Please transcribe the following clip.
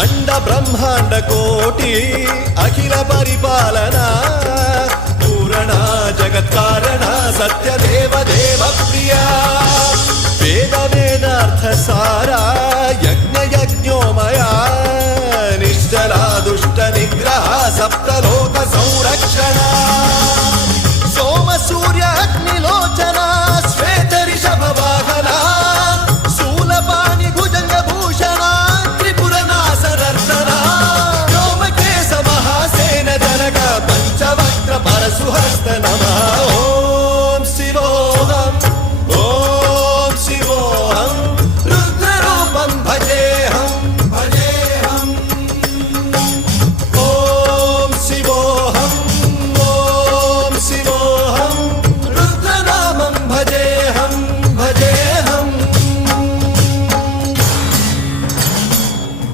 అండ బ్రహ్మాండ కోటి అఖిల పరిపాలన పూరణ జగత్కారణ సత్యదేవ దేవ ప్రియా వేద వేదార్థ సారా యజ్ఞ యజ్ఞోమయ